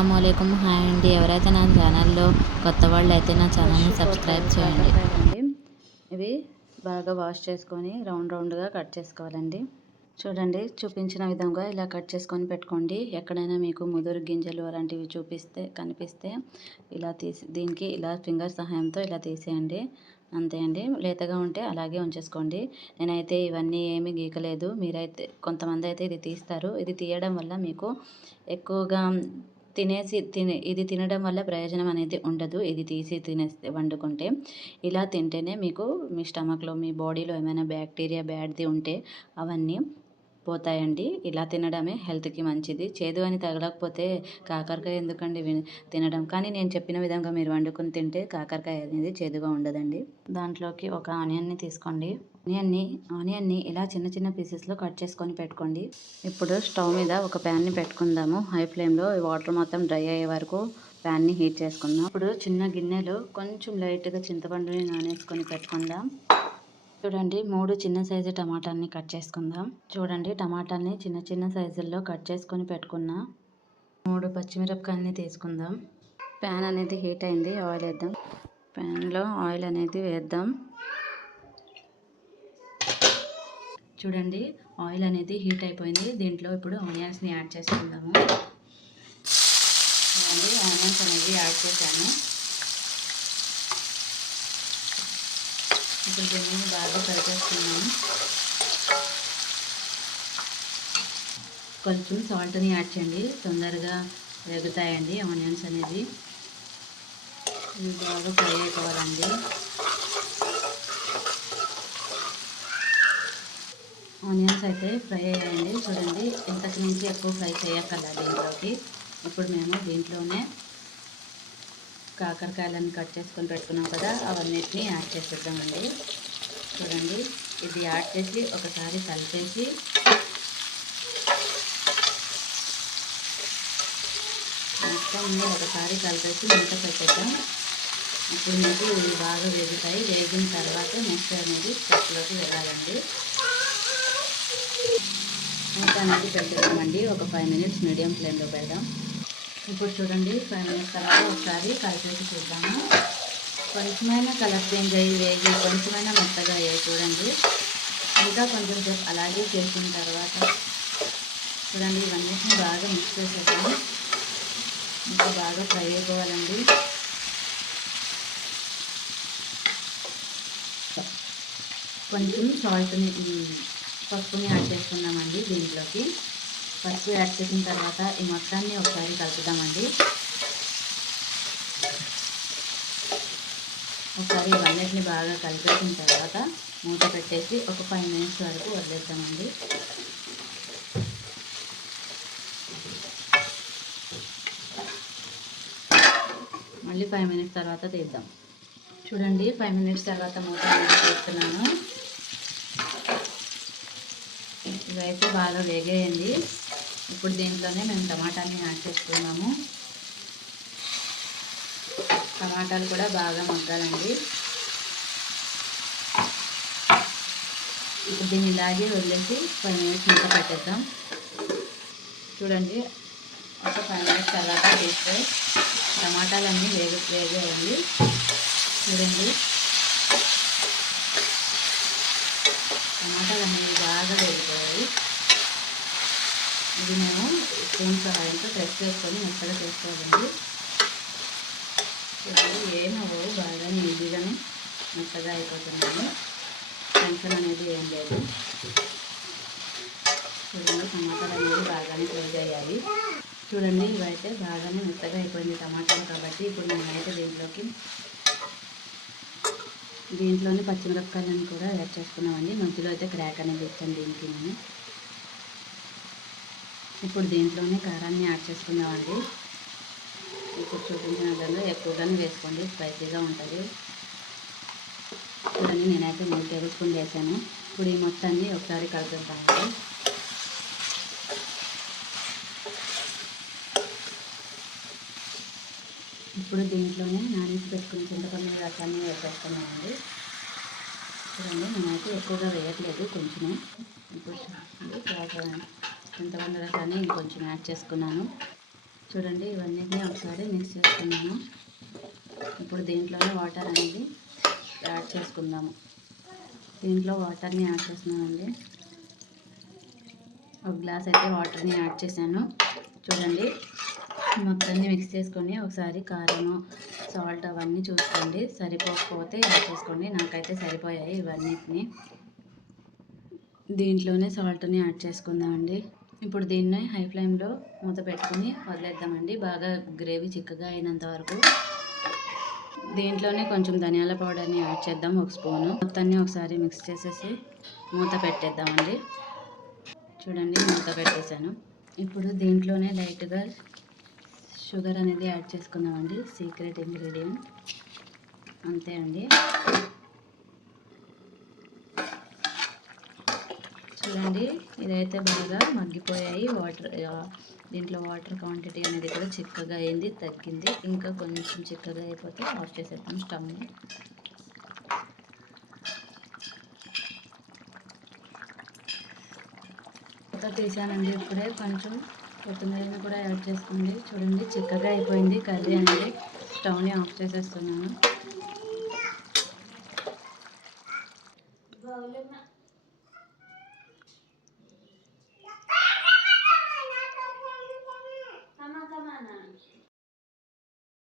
అస్సలాముఅలైకుం. Hi అండి. ఎవరైతే నా ఛానల్లో కొత్త వాళ్ళు అయితే నా ఛానల్ని సబ్స్క్రైబ్ చేయండి. ఇవి బాగా వాష్ చేసుకొని రౌండ్గా కట్ చేసుకోవాలండి. చూడండి, చూపించిన విధంగా ఇలా కట్ చేసుకొని పెట్టుకోండి. ఎక్కడైనా మీకు ముదురు గింజలు అలాంటివి కనిపిస్తే ఇలా దీనికి ఇలా ఫింగర్ సహాయంతో ఇలా తీసేయండి. అంతే అండి. లేతగా ఉంటే అలాగే ఉంచేసుకోండి. నేనైతే ఇవన్నీ ఏమీ గీకలేదు. మీరైతే కొంతమంది అయితే ఇది తీస్తారు. ఇది తీయడం వల్ల మీకు ఎక్కువగా ఇది తినడం వల్ల ప్రయోజనం అనేది ఉండదు. ఇది తీసి వండుకుంటే ఇలా తింటేనే మీకు మీ స్టమక్లో మీ బాడీలో ఏమైనా బ్యాక్టీరియా బ్యాడ్ది ఉంటే అవన్నీ పోతాయండి. ఇలా తినడమే హెల్త్కి మంచిది. చేదు అని తగలకపోతే కాకరకాయ ఎందుకండి తినడం. కానీ నేను చెప్పిన విధంగా మీరు వండుకొని తింటే కాకరకాయ అనేది చేదుగా ఉండదండి. దాంట్లోకి ఒక ఆనియన్ని తీసుకోండి. ఆనియన్ని ఇలా చిన్న చిన్న పీసెస్లో కట్ చేసుకొని పెట్టుకోండి. ఇప్పుడు స్టవ్ మీద ఒక ప్యాన్ని పెట్టుకుందాము. హై ఫ్లేమ్లో వాటర్ మొత్తం డ్రై అయ్యే వరకు ప్యాన్ని హీట్ చేసుకుందాం. ఇప్పుడు చిన్న గిన్నెలో కొంచెం లైట్గా చింతపండుని నానేసుకొని పెట్టుకుందాం. చూడండి, 3 చిన్న సైజు టమాటాలని కట్ చేసుకుందాం. చూడండి, టమాటాలని చిన్న చిన్న సైజుల్లో కట్ చేసుకొని పెట్టుకున్న 3 పచ్చిమిరపకాయలని తీసుకుందాం. ప్యాన్ అనేది హీట్ అయింది. ఆయిల్ వేద్దాం. ప్యాన్లో ఆయిల్ అనేది వేద్దాం. చూడండి, ఆయిల్ అనేది హీట్ అయిపోయింది. దీంట్లో ఇప్పుడు ఆనియన్స్ని యాడ్ చేసుకుందాము. చూడండి, ఆనియన్స్ అనేది యాడ్ చేశాను. ఇప్పుడు దీన్ని బాగా ఫ్రై చేసుకున్నాము. కొంచెం సాల్ట్ని యాడ్ చేయండి, తొందరగా వేగుతాయండి ఆనియన్స్ అనేది. ఇవి బాగా ఫ్రై అయిపోవాలండి. ఆనియన్స్ అయితే ఫ్రై అయ్యాయండి. చూడండి, ఇంతకు మించి ఎక్కువ ఫ్రై చేయక్కర్లేదు దీంట్లోకి. ఇప్పుడు మేము దీంట్లోనే కాకరకాయలను కట్ చేసుకొని పెట్టుకున్నాం కదా, అవన్నిటిని యాడ్ చేసేద్దామండి. చూడండి, ఇది యాడ్ చేసి ఒకసారి కలిపేసి మొత్తం ఒకసారి కలిపేసి మూత పెట్టేద్దాం. ఇప్పుడు మీకు ఇవి బాగా వేగుతాయి. వేగిన తర్వాత నెక్స్ట్ అనేది స్టెప్లోకి వెళ్ళాలండి. మూత అనేది పెట్టేద్దామండి. ఒక 5 మినిట్స్ మీడియం ఫ్లేమ్లో పెడదాం. ఇప్పుడు చూడండి, 5 మినిట్స్ తర్వాత ఒకసారి కలిపేసి చూద్దాము. కొంచెమైనా కలర్ చేంజ్ అయ్యి వేగి కొంచెమైనా మెత్తగా అయ్యాయి. చూడండి, ఇంకా కొంచెం సేపు అలాగే చేసిన తర్వాత చూడండి, ఇవన్నిటిని బాగా మిక్స్ చేసేద్దాము. ఇంకా బాగా ఫ్రై అయిపోవాలండి. కొంచెం పసుపుని యాడ్ చేసుకుందామండి దీంట్లోకి. పసుపు యాడ్ చేసిన తర్వాత ఈ మొత్తాన్ని ఒకసారి కలుపుదామండి. ఒకసారి ఇవన్నిటిని బాగా కలిపేసిన తర్వాత మూత పెట్టేసి ఒక 5 మినిట్స్ వరకు వదిలేద్దామండి. మళ్ళీ 5 మినిట్స్ తర్వాత తీద్దాం. చూడండి, 5 మినిట్స్ తర్వాత మూత తీస్తున్నాను. ఇవైతే బాగా వేగేయండి. ఇప్పుడు దీంట్లోనే మేము టమాటాని యాడ్ చేసుకున్నాము. టమాటాలు కూడా బాగా మగ్గాలండి. ఇప్పుడు దీన్ని ఇలాగే వదిలేసి 5 మినిట్స్ మూత పెట్టేద్దాం. చూడండి, ఒక 5 మినిట్స్ తర్వాత తీస్తే టమాటాలన్నీ వేగాయండి. చూడండి, టమాటాలు అనేవి బాగా వేగిపోయాయి. ఇది మేము స్పూన్ సహాయంతో ప్రెస్ చేసుకొని మెత్తగా చేసుకోవాలండి. చూడండి, ఏమవ్వవు, బాగానే ఈజీగానే మెత్తగా అయిపోతున్నాయి. టెన్షన్ అనేది ఏం లేదు. చూడండి, టమాటాలు అనేవి బాగానే ఫ్రై అయ్యాయి. చూడండి, ఇవైతే బాగానే మెత్తగా అయిపోయింది టమాటాలు కాబట్టి ఇప్పుడు నేనైతే దీంట్లోనే పచ్చిమిరపకాయలను కూడా యాడ్ చేసుకున్నామండి. మధ్యలో అయితే క్రాక్ అనేది ఇచ్చాను దీనికి నేను. ఇప్పుడు దీంట్లోనే కారాన్ని యాడ్ చేసుకుందామండి. ఇప్పుడు చూపించిన విధంగా ఎక్కువగానే వేసుకోండి, స్పైసీగా ఉంటుంది. చూడండి, నేనైతే 3 టేబుల్ స్పూన్లు వేసాను. ఇప్పుడు ఈ మొత్తాన్ని ఒకసారి కలుపుతామండి. ఇప్పుడు దీంట్లోనే నానేసి పెట్టుకుని చింతపండు రసాన్ని వేసేస్తున్నామండి. చూడండి, నేనైతే ఎక్కువగా వేయట్లేదు, కొంచెమే. ఇప్పుడు చింతపండు రసాన్ని ఇంకొంచెం యాడ్ చేసుకున్నాను. చూడండి ఇవన్నిటిని ఒకసారి మిక్స్ చేసుకున్నాము. ఇప్పుడు దీంట్లోనే వాటర్ అనేది యాడ్ చేసుకుందాము. దీంట్లో వాటర్ని యాడ్ చేస్తున్నానండి. ఒక గ్లాస్ అయితే వాటర్ని యాడ్ చేశాను. చూడండి మొత్తాన్ని మిక్స్ చేసుకొని ఒకసారి కారము సాల్ట్ అవన్నీ చూసుకోండి. సరిపోకపోతే యాడ్ చేసుకోండి. నాకైతే సరిపోయాయి ఇవన్నిటిని. దీంట్లోనే సాల్ట్ని యాడ్ చేసుకుందామండి. ఇప్పుడు దీన్ని హై ఫ్లేమ్లో మూత పెట్టుకొని వదిలేద్దామండి, బాగా గ్రేవీ చిక్కగా అయినంత వరకు. దీంట్లోనే కొంచెం ధనియాల పౌడర్ని యాడ్ చేద్దాం, ఒక స్పూను. మొత్తాన్ని ఒకసారి మిక్స్ చేసేసి మూత పెట్టేద్దామండి. చూడండి మూత పెట్టేశాను. ఇప్పుడు దీంట్లోనే లైట్గా షుగర్ అనేది యాడ్ చేసుకుందామండి, సీక్రెట్ ఇంగ్రీడియంట్. అంతే అండి. చూడండి ఇదైతే బాగా మగ్గిపోయాయి. దీంట్లో వాటర్ క్వాంటిటీ అనేది కూడా చిక్కగా అయింది, తగ్గింది. ఇంకా కొంచెం చిక్కగా అయిపోతే ఆఫ్ చేసేద్దాం స్టవ్ని. తీసానండి. ఇప్పుడే కొంచెం కొత్తిమీరని కూడా యాడ్ చేసుకోండి. చూడండి చిక్కగా అయిపోయింది కర్రీ అనేది. స్టవ్ని ఆఫ్ చేసేస్తున్నాను.